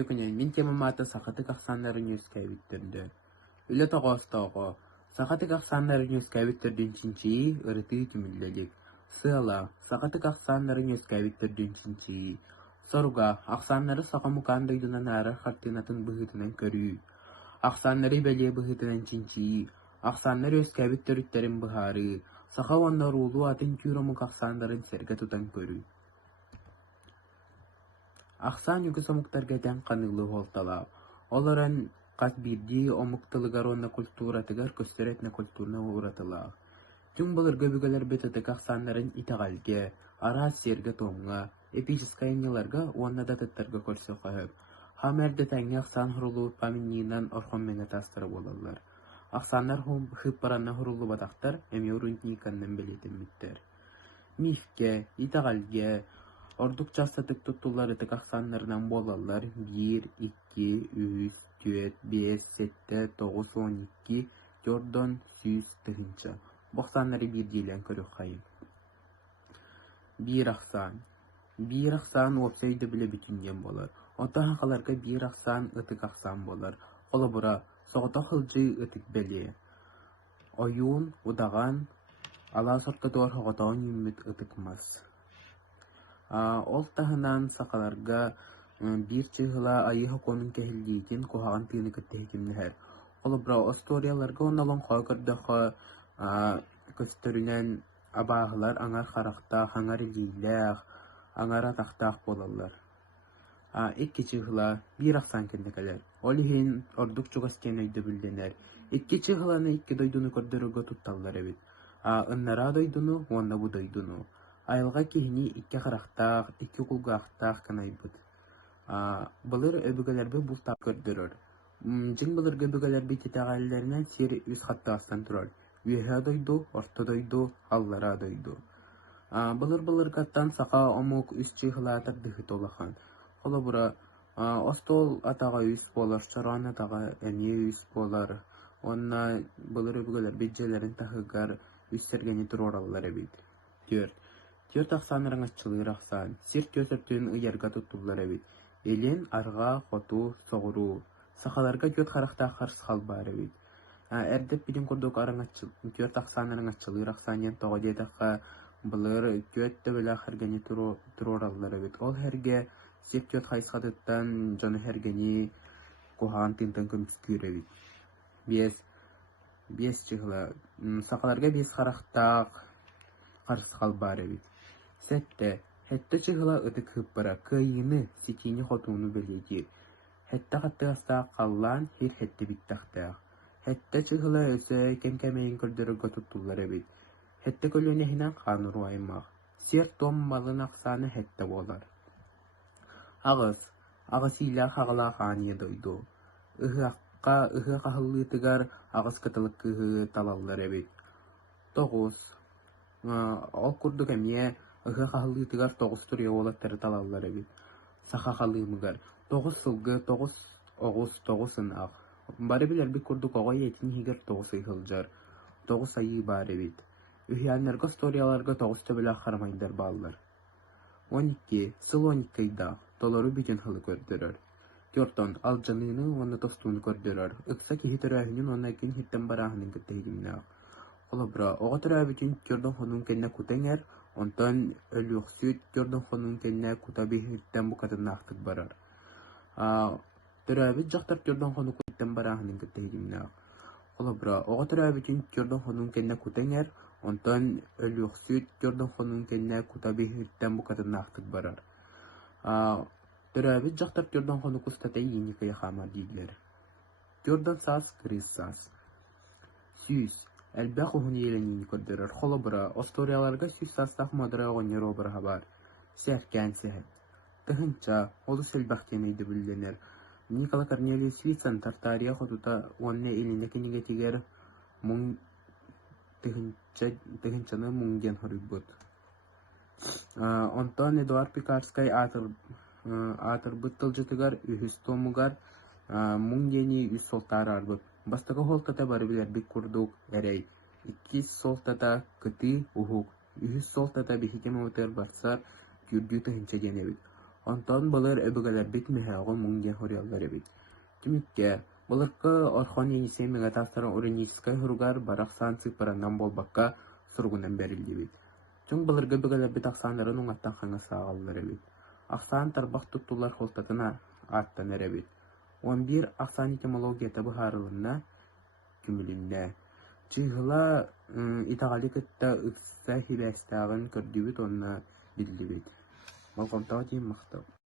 Тюкінен мен темаматы сақаты қақсанларын өскәбіттерді. Үлі тоғыстығы, сақаты қақсанларын өскәбіттерден чинчии ұрыты түмілделік. Сыла, сақаты қақсанларын өскәбіттерден чинчии. Соруға, ақсанлары сақамукандайдынан әрі қартынатын бұғытынан көрі. Ақсанлары бәле бұғытынан чинчии. Ақсанлары өскәбіттеріттерін бұхары. Сақа онлар ұлу атын күйромы қақсанларын сәрге тұтан көрі. Ақсан үгі сомуктарға тән қанылы олталау. Оларан қат бірді омуктылығар онна культуратығар көстеретіне культурна ұратылау. Түн болыр көбігілер бетіті қақсанларын итағалге, ара серге тоңға, эпическайнеларға онна датыттарға көрсе қойып. Хамерді тәңе ақсан хұрылу паминнинан орхон мәңе тастыры болалар. Ақсанлар хып баранна хұрылу батақтар әме урунтниканнан білетін мүттер. Мифке, итағалге, Ордук частатык туттулары тыкақсанларынан болалар 1, 2, 3, 4, 5, 7, 9, 12, 4, 100 тыгынча. Боқсанлары bir дейлен көрі қайын. Bir ақсан. Bir ақсан опсайды білі бүтінден болар. Ота хақаларға bir ақсан ытык ақсан болар. Қолы бұра, соғыта қылжы ытык бәле. Ойуын, удаған, ала сортқа дор хоғытауын үміт ытыкмас. Ол тағынан сақаларға бір чығыла айыға конын кәхілдейтін қоғаған түйіні күттігімдер. Ол бұра осторияларға оналон қой көрдіқі көстірінен абағылар аңар қарақтақ, аңар лейләқ, аңар атақтақ болалар. Екі чығыла бір ақсан кендекелер. Ол ең ордық чуғаскен өйді білденер. Екі чығыланы екі дойдуны көрдірігі тұтталар әбет. Үннара дойдуну, онна бұ дойдуну. Айылға кехіне икі қарақтақ, икі құлғақтақ қанай бұд. Бұлыр өбігілербі бұлтақ көрдірір. Жын бұлыр өбігілербі тетағалілерінен сері үз қаттағыстан тұрар. Үйеға дойду, орта дойду, аллара дойду. Бұлыр қаттан сақа омук үз чиғылатар дұхыт олақан. Қолы бұра остол атаға үз болар, шаран атаға әне үз болар. Онна бұлыр өбігілербі желерін тағығар үстергені тұр оралылар әбейді. Тört ақсанырың ашчылыр ақсан, сер төсіртін ұярға тұттылар әбет. Елен арға, қоту, соғыру. Сақаларға кет қарақта қарс қал бар әбет. Әрдіп білін көрдік тört ақсанырың ашчылыр ақсан ен тоғы дедіққа бұлыр көтті білі әргені тұр оралылар әбет. Ол әрге сеп тört қайсқадыттан жоны әргені қоған тынтын көміс күйір әбет. Бес чығыла. Сақаларға бес қарақтақ қарс қал бар әбет. Сәтті, хәтті чығыла ұтық хыппара, күйіні сетейні қотуыны біледі. Хәтті қаттығаста қаллан хер хәтті биттақтақ. Хәтті чығыла өсі кәмкәмейін көрдірі ғотуттулар әбет. Хәтті көлінехінен қаныру аймақ. Сер том малын ақсаны хәтті болар. Ағыз илі қағыла қания дойду. Үхі қағылы тұғар ағыз қытылық күхі талалар әбет. 9. Ол күрдік әме Ыға қағылы тұғар 9 тұр еолаттары талалар әбет. Сақа қалымығар. 9 сылғы, 9 оғыз, 9 ақ. Бары білер бі күрдік оғай әтін егер 9 ұйғылжар. 9 айы бар әбет. Үхиянларға сторияларға 9 төбілі қармайдар балылар. 12. Сыл 12 айда. Долары бүтін хылы көрдірір. 4. Ал жаныны оны тостуыны көрдірір. Үкса кехі түрәхінен оны әкен хеттен барағының күттігіміне ақ. Ола бұра, оға түрәбітін көрдің қонын кәнне күтәңер, онтан өліқсүйт көрдің қонын кәнне күтәбіхеттен бұқатын ақтық барар. Түрәбіт жақтар көрдің қонын күттен барағының күттігіміне ақ. Ола бұра, оға түрәбітін көрдің қонын кәнне күтәңер, онтан өліқсүйт көрдің қонын кәнне күтәбіхеттен бұқатын ақтық барар. Түрәбіт жақтар көрдің қонын күстатай ені кәй қамар дейділер. Көрдің сас, кіріз сас. Сүйіз. Әлбәқ ұғын елінен көрдірір. Қолы бұра, осторияларға сүйіз састақ мадыра оғынер обыра бар. Сәркән сәхет. Тығынча, олы сәлбәқтен өйді білденер. Никола Корнелиус Вицан Тартария қотута онны еліне кенеге тегер мұң тығынчаны мұңген хорыг бұд. Онтан Эдуард Пикарскай атыр бұттыл жытығар үхіс томугар мұң дені үс солтар арбыд. Бастығы холтата бары білер бік күрдук әрей. 2 солтата күті ұхук. 3 солтата бихикем өтер барсар күрді тығынча денебіт. Онтон былыр өбүгэлербит мыһаҕы муң диэн хорьаллар эбит. Тимикке, былыркы орхон енисей меgatastron ураническай хуругар барах саан цыппаранан болбакка сургунан берилдибит. Чуң былыргы бөгэлербит ахсаанарын уҥаттан хаҥа сааҕаллар эбит. Ахсаан тарбах туттулар холтатына ааттан эребит. 11 ахсаан этимологията быһаарылынна күмүлүннэ. Чыыһыла итаҕали кытта ытса хилээстээҕин көрдүбүт онна биллибит. Балгонтоҕо диэн махтау.